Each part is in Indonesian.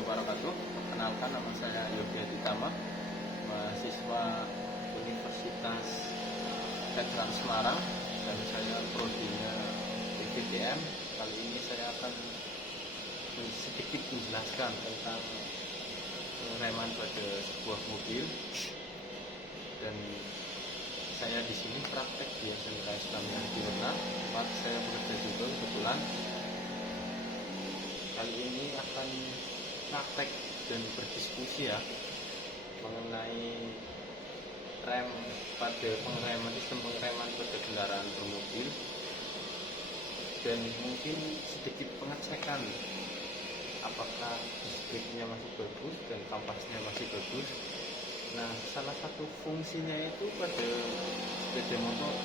wabarakatuh. Perkenalkan, nama saya Yogi Aditama, mahasiswa Universitas Veteran Semarang, dan saya prodinya PGTM. Kali ini saya akan sedikit menjelaskan tentang pengereman pada sebuah mobil, dan saya di sini praktek di SMK Islamiyah di Wena, tempat saya bekerja juga kebetulan. Kali ini akan praktek dan berdiskusi ya mengenai rem pada pengereman, sistem pengereman pada kendaraan bermobil, dan mungkin sedikit pengecekan apakah display-nya masih bagus dan kampasnya masih bagus. Nah, salah satu fungsinya itu pada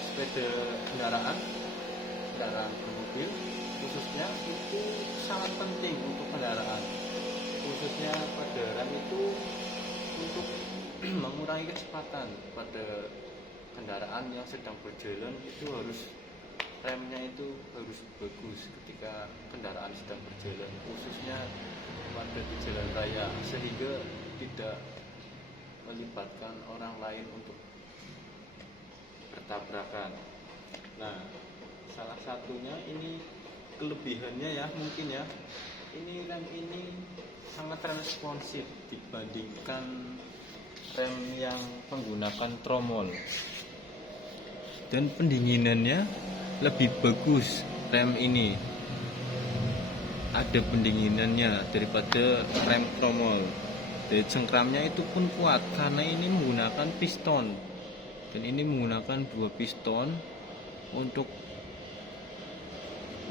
sepeda kendaraan bermobil khususnya itu sangat penting untuk kendaraan, khususnya pada rem itu untuk mengurangi kecepatan pada kendaraan yang sedang berjalan. Itu remnya itu harus bagus ketika kendaraan sedang berjalan, khususnya pada di jalan raya, sehingga tidak melibatkan orang lain untuk bertabrakan. Nah, salah satunya ini kelebihannya ya, mungkin ya, ini rem ini sangat responsif dibandingkan rem yang menggunakan tromol, dan pendinginannya lebih bagus. Rem ini ada pendinginannya daripada rem tromol. Dan cengkramnya itu pun kuat karena ini menggunakan piston, dan ini menggunakan 2 piston untuk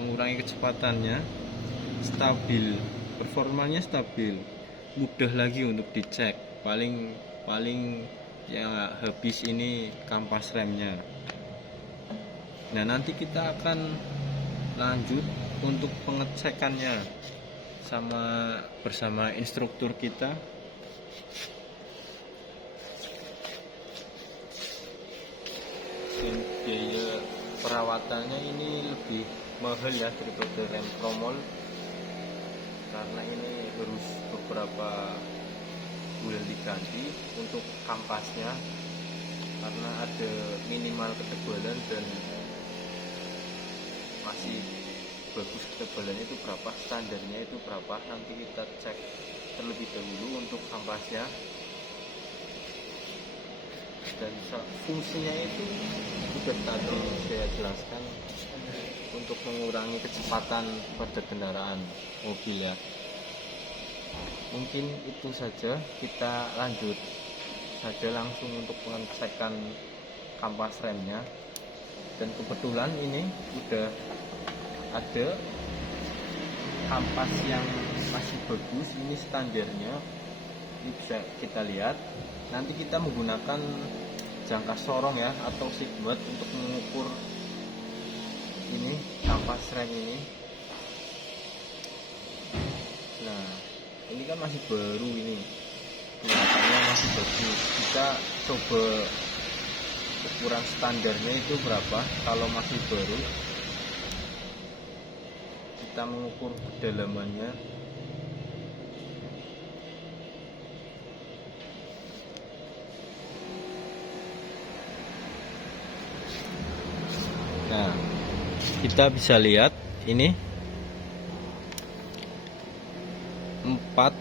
mengurangi kecepatannya. Stabil, performanya stabil, mudah lagi untuk dicek. Paling ya habis ini kampas remnya. Nah, nanti kita akan lanjut untuk pengecekannya bersama instruktur kita. Dan biaya perawatannya ini lebih mahal ya daripada rem tromol, karena ini harus beberapa bulan diganti untuk kampasnya, karena ada minimal ketebalan dan masih bagus ketebalannya itu berapa, standarnya itu berapa, nanti kita cek terlebih dahulu untuk kampasnya. Dan fungsinya itu sudah tadi saya jelaskan, untuk mengurangi kecepatan pada kendaraan mobil ya. Mungkin itu saja, kita lanjut saja langsung untuk pengecekan kampas remnya. Dan kebetulan ini udah ada kampas yang masih bagus, ini standarnya, ini bisa kita lihat. Nanti kita menggunakan jangka sorong ya, atau sigmat, untuk mengukur ini kampas rem ini. Nah, ini kan masih baru, ini kelihatannya masih bagus. Kita coba ukuran standarnya itu berapa. Kalau masih baru, kita mengukur kedalamannya. Nah, kita bisa lihat ini 4,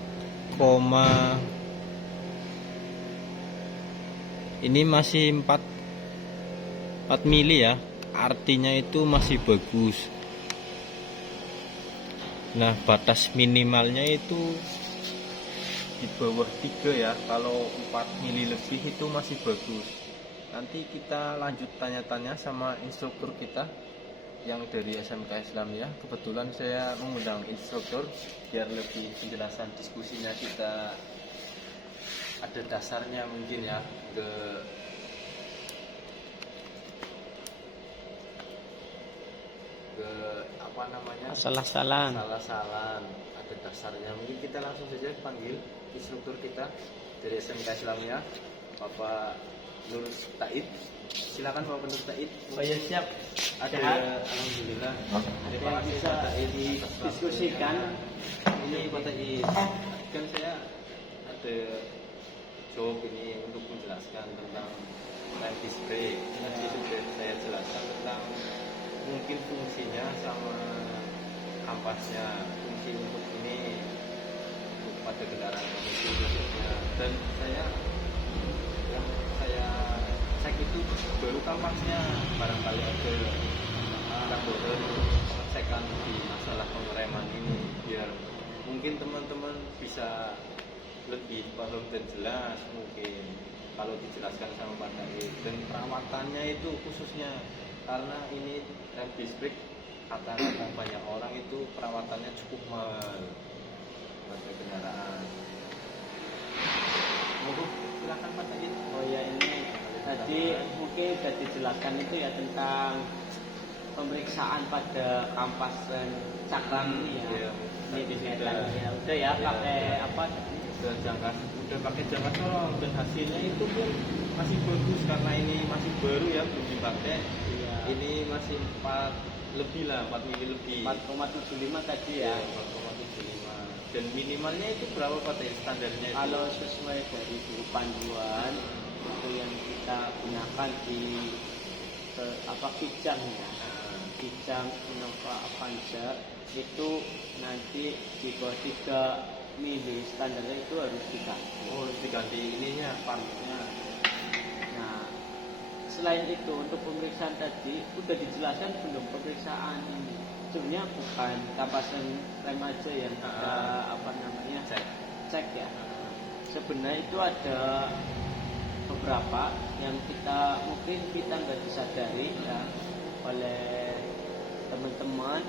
ini masih 4 mili ya, artinya itu masih bagus. Nah, batas minimalnya itu di bawah 3 ya, kalau 4 mili lebih itu masih bagus. Nanti kita lanjut tanya-tanya sama instruktur kita yang dari SMK Islamiyah. Kebetulan saya mengundang instruktur biar lebih penjelasan diskusinya kita ada dasarnya mungkin ya, ke apa namanya, salah-salan ada dasarnya. Mungkin kita langsung saja panggil instruktur kita dari SMK Islamiyah, Bapak Nur Taib. Silakan Bapak Nur Taib. Saya siap. Alhamdulillah. Terima kasih bisa didiskusikan. Ini Pak Taib. kan saya ada job ini untuk menjelaskan tentang rem disc brake. Nanti sudah saya jelaskan tentang mungkin fungsinya sama kampasnya, fungsi untuk ini untuk pada kendaraan komersil khususnya. Dan yang saya cek itu baru kampasnya, barangkali ada bodoh untuk pengecekan di masalah pengereman ini, biar mungkin teman-teman bisa lebih paham dan jelas mungkin kalau dijelaskan sama Pak David. Dan perawatannya itu khususnya karena ini rem disc brake kata-kata banyak orang itu perawatannya cukup mahal pada kendaraan. Monggo silakan Pak David. Oh ya, ini tadi mungkin sudah dijelaskan itu ya tentang pemeriksaan pada kampas dan cakram ini ya. Iya. Ini dikaitannya udah ya pakai apa? Udah pakai jangka colong dan hasilnya itu pun masih bagus karena ini masih baru ya, belum dipakai. Iya. Ini masih 4 lebih lah, 4 mili lebih. 4,75 tadi ya. 4,75. Dan minimalnya itu berapa Pak Teh standarnya itu? Kalau sesuai dari buku panduan itu yang kita gunakan di kijangnya. Kijang Innova Avanza itu nanti di bawah 3 mili standarnya itu harus diganti. Oh, harus diganti ininya, partnya. Nah, selain itu untuk pemeriksaan tadi udah dijelaskan belum pemeriksaan ini? Sebenarnya bukan kapasan rem aja yang kita cek ya. Sebenarnya itu ada beberapa yang mungkin kita nggak disadari ya oleh teman-teman.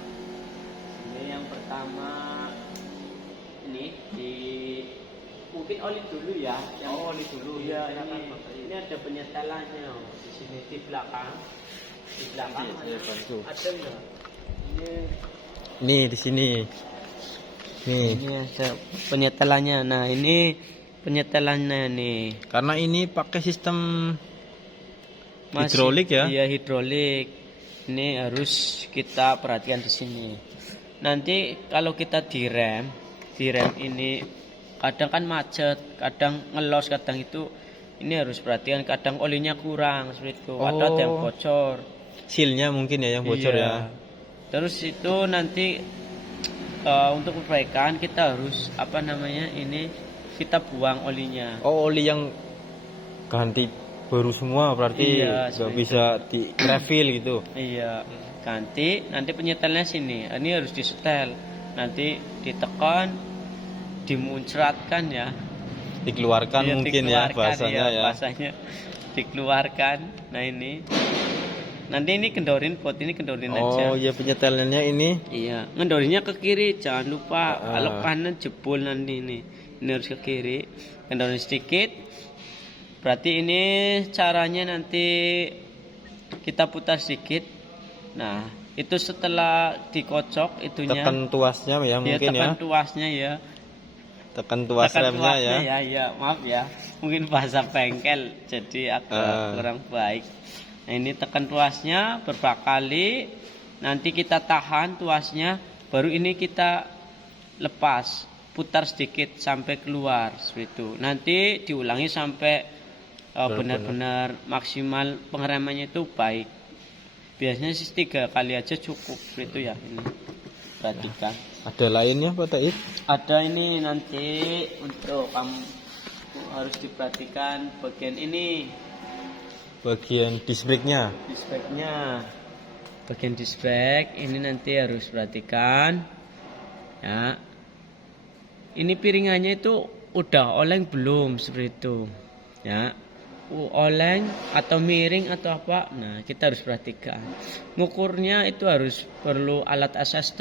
Ini yang pertama ini mungkin oli dulu ya. Oli dulu ya. Ini ada penyetelannya di sini di belakang. Di belakang saya bantu. ada nggak? Ini di sini. Nih. Ini ada penyetelannya. Nah ini penyetelannya nih. Karena ini pakai sistem hidrolik ya? Iya, hidrolik. Ini harus kita perhatikan di sini. Nanti kalau kita direm ini kadang kan macet, kadang ngelos, kadang itu ini harus perhatikan. Kadang olinya kurang seperti itu, atau ada yang bocor. Sealnya mungkin ya yang bocor ya. Terus itu nanti untuk perbaikan kita harus ini kita buang olinya. Oh, oli yang ganti baru semua berarti nggak bisa di refill gitu. Iya, ganti. Nanti penyetelnya sini. Ini harus disetel. Nanti ditekan, dimuncratkan ya. Dikeluarkan ya, mungkin ya bahasanya ya. Bahasanya dikeluarkan. Nah ini. Nanti ini kendorin pot ini kendorin aja. Oh iya, penyetelannya ini. Iya, ngendorinnya ke kiri. Jangan lupa. Kalau kanan jebol nanti ini. Ini harus ke kiri. Kendorin sedikit. Berarti ini caranya nanti kita putar sedikit. Nah, itu setelah dikocok itunya. Tekan tuasnya ya mungkin ya. Tekan tuasnya ya. Tekan tuas remnya ya. Ya, maaf ya. Mungkin bahasa bengkel jadi agak kurang baik. Nah, ini tekan tuasnya beberapa kali. Nanti kita tahan tuasnya, baru ini kita lepas. Putar sedikit sampai keluar seperti itu. Nanti diulangi sampai benar-benar maksimal pengeremannya itu baik. Biasanya sih 3 kali aja cukup itu ya. Ini perhatikan. Ada lainnya Pak Taib? Ada ini nanti untuk kamu harus diperhatikan bagian ini. Bagian disc brake-nya. Disc brake-nya. Bagian disc brake ini nanti harus perhatikan. Ya. Ini piringannya itu udah oleng belum seperti itu. Ya. Oleng atau miring atau apa, nah kita harus perhatikan. Ngukurnya itu harus perlu alat SST,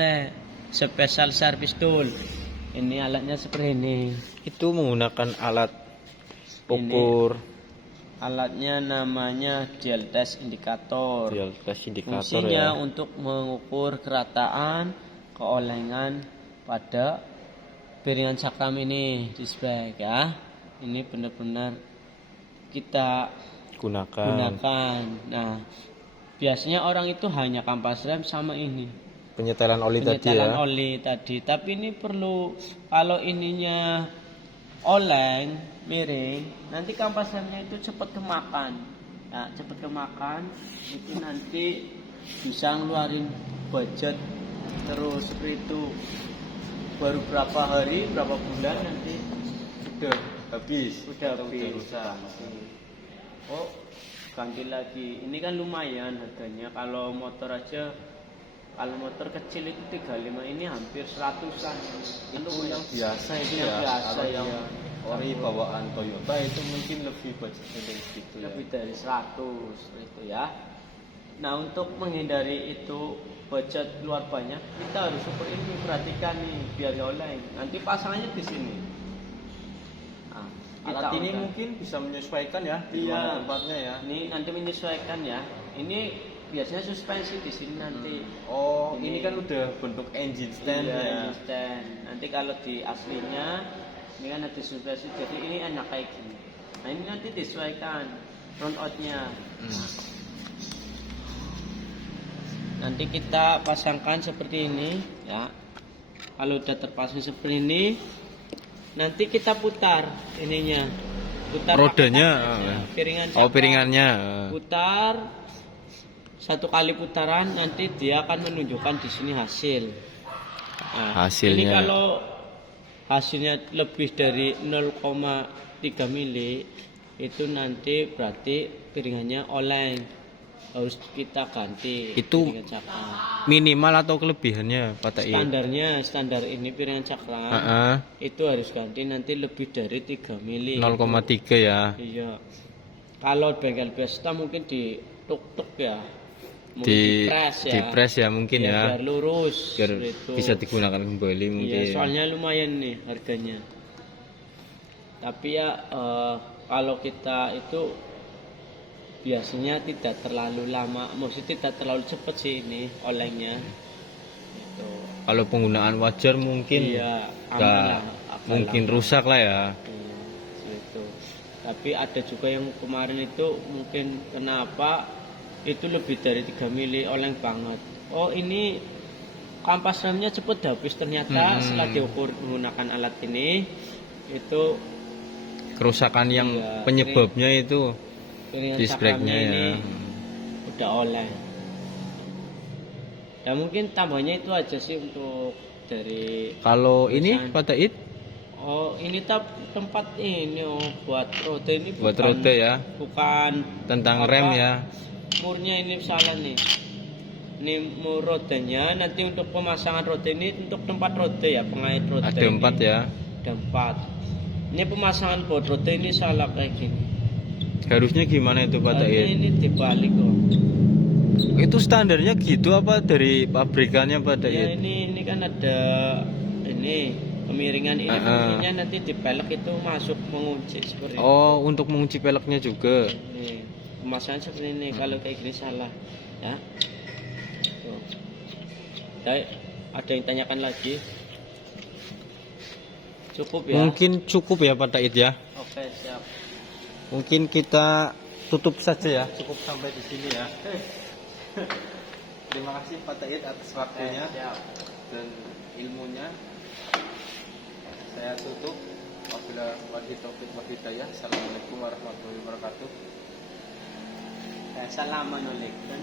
special service tool. Ini alatnya seperti ini. Itu menggunakan alat ukur. Alatnya namanya dial test indikator. Dial test indikator. Fungsinya ya. untuk mengukur kerataan keolengan pada piringan cakram ini di spek ya. Ini benar-benar kita gunakan. Nah, biasanya orang itu hanya kampas rem sama ini. penyetelan oli tadi penyetelan ya. oli tadi. Tapi ini perlu, kalau ininya oleng miring, nanti kampas remnya itu cepat kemakan. Ya, cepat kemakan itu nanti bisa ngeluarin budget terus seperti itu. Baru berapa hari, berapa bulan nanti Udah habis. udah Atau habis. rusak. Oh, ganti lagi. Ini kan lumayan harganya. Kalau motor aja, kalau motor kecil itu 35, ini hampir 100-an. Itu yang biasa itu Yang ya. biasa, Kalau yang iya. ori bawaan Toyota itu mungkin lebih budgetnya dari situ ya. Lebih dari 100 itu ya. Nah, untuk menghindari itu budget keluar banyak, kita harus seperti ini, perhatikan nih biar oleng. Nanti pasangannya di sini. Nah, Alat kita ini udah- mungkin bisa menyesuaikan ya di Iya. mana tempatnya ya. Ini nanti menyesuaikan ya. Ini biasanya suspensi di sini nanti. Oh, ini kan udah bentuk engine stand Iya, ya. ini stand. Nanti kalau di aslinya ini kan ada suspensi, jadi ini enak kayak gini. Nah, ini nanti disesuaikan front outnya. Nanti kita pasangkan seperti ini ya. Kalau udah terpasang seperti ini, nanti kita putar ininya. Putar Rodanya, pakai tangan aja. Piringan Oh, cakram. piringannya. Putar satu kali putaran, nanti dia akan menunjukkan di sini hasil. Nah, Hasilnya. ini kalau hasilnya lebih dari 0,3 mili itu nanti berarti piringannya oleng, harus kita ganti. Itu piringan cakram. Minimal atau kelebihannya Pak Taib? Standar ini piringan cakram Heeh. itu harus ganti nanti lebih dari 3 mili. 0,3 ya. Iya. Kalau bengkel pesta mungkin di tuk-tuk ya. Mungkin Di press ya. press ya mungkin ya. Biar lurus. Biar seperti itu. bisa digunakan kembali mungkin. Iya, soalnya lumayan nih harganya. Tapi ya kalau kita itu biasanya tidak terlalu lama, maksudnya tidak terlalu cepat sih ini olengnya. Itu. Kalau penggunaan wajar mungkin Iya, aman nggak lah, agak mungkin lama. rusak lah ya. Gitu. Tapi ada juga yang kemarin itu mungkin kenapa itu lebih dari 3 mili oleng banget. Oh, ini kampas remnya cepat habis ternyata setelah diukur menggunakan alat ini itu Kerusakan yang Iya, penyebabnya itu piringan disc cakramnya brake-nya ini ya. udah oleng. Ya mungkin tambahnya itu aja sih untuk dari Kalau ini Perusahaan. Pak Taib oh ini tempat ini buat rode ini buat bukan, rode ya, bukan tentang apa, rem ya. murnya ini salah nih. Ini mur rodenya nanti untuk pemasangan rode ini untuk tempat rode ya, pengait rode. Ada ini. 4 ya. Ada 4. Ini pemasangan baut rode ini salah kayak gini. Harusnya gimana itu Pak Harusnya Taib? ini dibalik kok. Itu standarnya gitu apa dari pabrikannya Pak Ya Taib? ini kan ada ini kemiringan ini fungsinya nanti dipelek itu masuk mengunci seperti Oh, untuk mengunci peleknya juga. ini. Pemasangan seperti ini. Kalau kayak gini salah ya. Tuh. Baik, ada yang tanyakan lagi? Cukup ya? Mungkin cukup ya Pak Taib ya. Oke, siap. Mungkin kita tutup saja ya. Cukup sampai di sini ya. Terima kasih Pak Taib atas waktunya Siap. dan ilmunya. Saya tutup. Wabillahi taufiq wal hidayah. Assalamualaikum warahmatullahi wabarakatuh. Salaman alaikum.